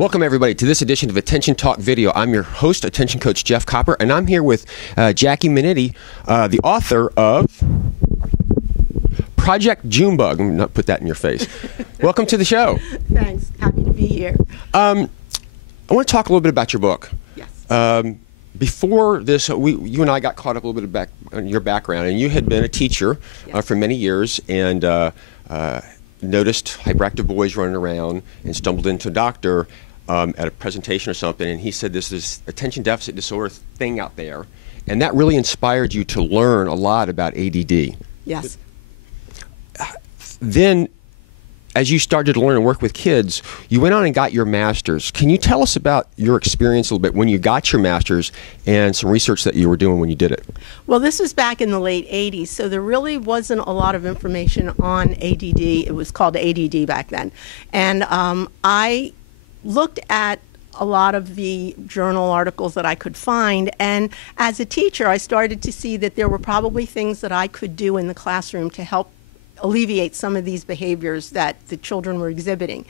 Welcome, everybody, to this edition of Attention Talk Video. I'm your host, Attention Coach Jeff Copper, and I'm here with Jackie Minetti, the author of Project Junebug. I'm going to put that in your face. Welcome to the show. Thanks. Happy to be here. I want to talk a little bit about your book. Yes. Before this, you and I got caught up a little bit on your background, and you had been a teacher for many years, and noticed hyperactive boys running around and stumbled into a doctor at a presentation or something, and he said there's this attention deficit disorder thing out there, and that really inspired you to learn a lot about ADD. Yes. Then, as you started to learn and work with kids, you went on and got your master's. Can you tell us about your experience a little bit when you got your master's and some research that you were doing when you did it? Well, this was back in the late 80s, so there really wasn't a lot of information on ADD. It was called ADD back then. And I looked at a lot of the journal articles that I could find, and as a teacher, I started to see that there were probably things that I could do in the classroom to help alleviate some of these behaviors that the children were exhibiting.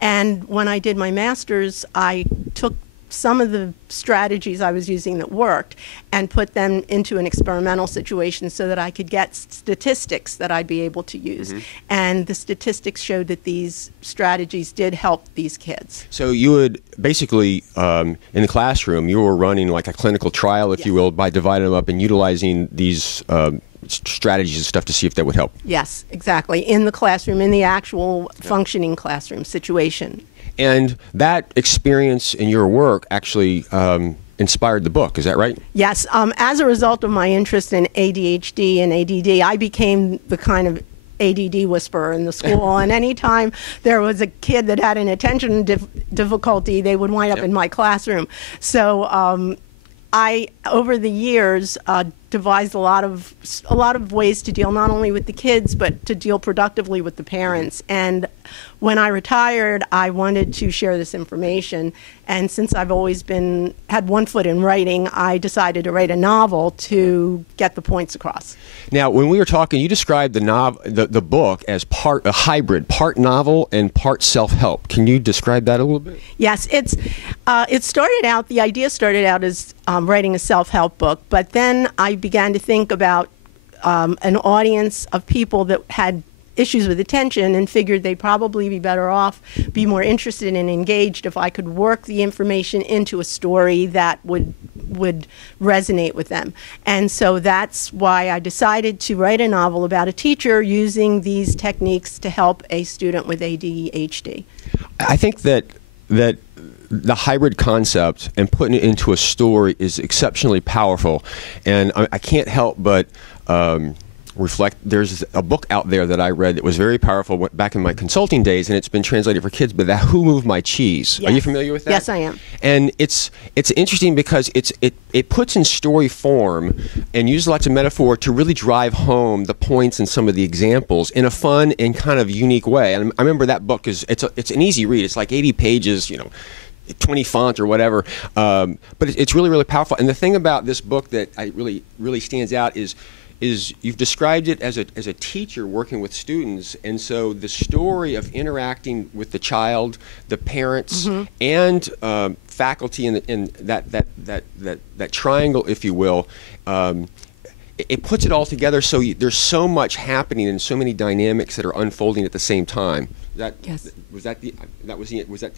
And when I did my master's, I took some of the strategies I was using that worked and put them into an experimental situation so that I could get statistics that I'd be able to use. And the statistics showed that these strategies did help these kids. So you would basically, in the classroom, you were running like a clinical trial, if you will, by dividing them up and utilizing these strategies and stuff to see if that would help. Yes, exactly. In the classroom, in the actual functioning classroom situation. And that experience in your work actually inspired the book, is that right? Yes. As a result of my interest in ADHD and ADD, I became the kind of ADD whisperer in the school, and anytime there was a kid that had an attention difficulty, they would wind up in my classroom. So I, over the years, devised a lot of ways to deal not only with the kids, but to deal productively with the parents. And when I retired, I wanted to share this information. And since I've always had one foot in writing, I decided to write a novel to get the points across. Now, when we were talking, you described the book as a hybrid, part novel and part self-help. Can you describe that a little bit? Yes, the idea started out as writing a self-help book, but then I began to think about an audience of people that had issues with attention and figured they'd probably be better off, be more interested and engaged if I could work the information into a story that would resonate with them. And so that's why I decided to write a novel about a teacher using these techniques to help a student with ADHD. I think that the hybrid concept and putting it into a story is exceptionally powerful, and I can't help but reflect. There's a book out there that I read that was very powerful back in my consulting days, and it's been translated for kids, but Who Moved My Cheese? Yes. Are you familiar with that? Yes, I am. And it's interesting because it puts in story form and uses lots of metaphor to really drive home the points and some of the examples in a fun and kind of unique way. And I remember that book it's an easy read. It's like 80 pages, 20 font or whatever, but it's really, really powerful. And the thing about this book that really stands out is you've described it as a teacher working with students, and so the story of interacting with the child, the parents, and faculty in that triangle, if you will. It puts it all together, so there's so much happening and so many dynamics that are unfolding at the same time. Yes. Was that the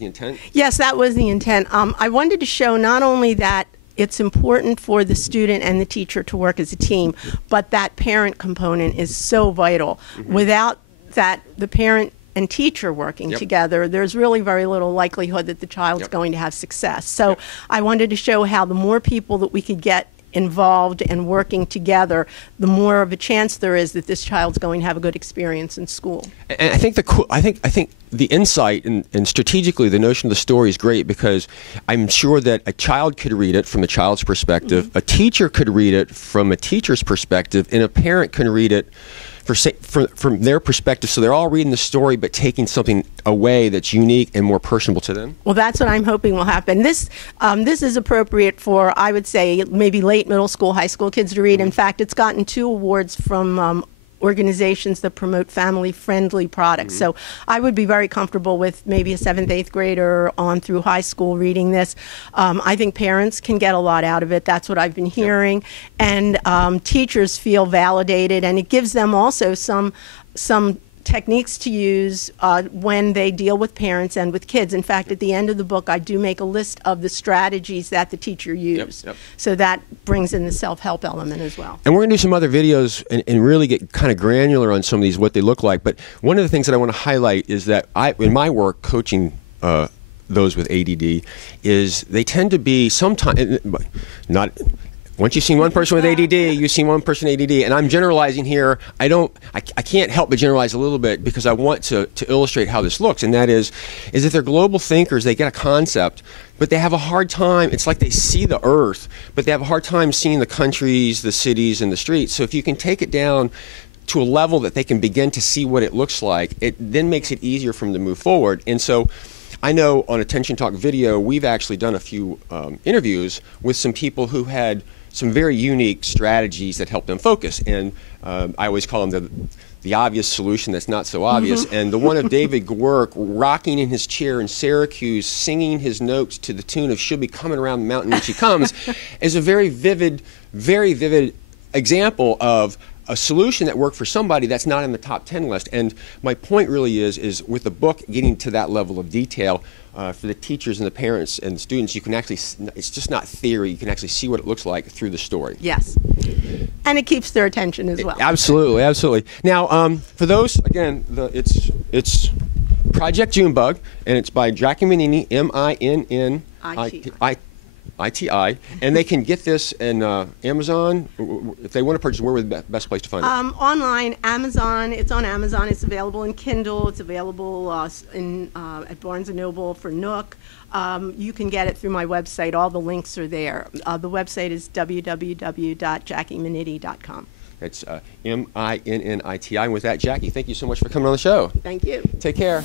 intent? Yes, that was the intent. I wanted to show not only that it's important for the student and the teacher to work as a team, but that parent component is so vital. Without that, the parent and teacher working together, there's really very little likelihood that the child's going to have success. So I wanted to show how the more people that we could get involved and working together, the more of a chance there is that this child's going to have a good experience in school. And I think the insight and strategically the notion of the story is great, because I'm sure that a child could read it from a child's perspective, a teacher could read it from a teacher's perspective, and a parent can read it from their perspective. So they're all reading the story but taking something away that's unique and more personable to them. Well, that's what I'm hoping will happen. This is appropriate for, I would say, maybe late middle school, high school kids to read. In fact, it's gotten 2 awards from organizations that promote family-friendly products. So I would be very comfortable with maybe a 7th, 8th grader on through high school reading this. I think parents can get a lot out of it. That's what I've been hearing. And teachers feel validated, and it gives them also some techniques to use when they deal with parents and with kids. In fact, at the end of the book, I do make a list of the strategies that the teacher used. So that brings in the self-help element as well. And we're going to do some other videos and really get kind of granular on some of these, what they look like. But one of the things that I want to highlight is that in my work coaching those with ADD is they tend to be sometimes, not... Once you've seen one person with ADD, you've seen one person with ADD, and I'm generalizing here. I can't help but generalize a little bit because I want to illustrate how this looks, and that is that they're global thinkers. They get a concept, but they have a hard time. It's like they see the earth, but they have a hard time seeing the countries, the cities, and the streets. So if you can take it down to a level that they can begin to see what it looks like, it then makes it easier for them to move forward. And so I know on Attention Talk Video, we've actually done a few interviews with some people who had some very unique strategies that help them focus. And I always call them the obvious solution that's not so obvious. And the one of David Gwerk rocking in his chair in Syracuse, singing his notes to the tune of "She'll Be Coming Around the Mountain When She Comes," is a very vivid example of a solution that worked for somebody that's not in the top 10 list. And my point really is with the book getting to that level of detail, for the teachers and the parents and the students, you can actually, it's just not theory, you can actually see what it looks like through the story. Yes. And it keeps their attention as well. Absolutely, absolutely. Now, for those, again, it's Project Junebug, and it's by Jackie Minniti, M-I-N-N-I-T-I, and they can get this in Amazon. If they want to purchase, where would the best place to find it? Online, Amazon. It's on Amazon. It's available in Kindle. It's available at Barnes & Noble for Nook. You can get it through my website. All the links are there. The website is www.jackieminniti.com. It's M-I-N-N-I-T-I. And with that, Jackie, thank you so much for coming on the show. Thank you. Take care.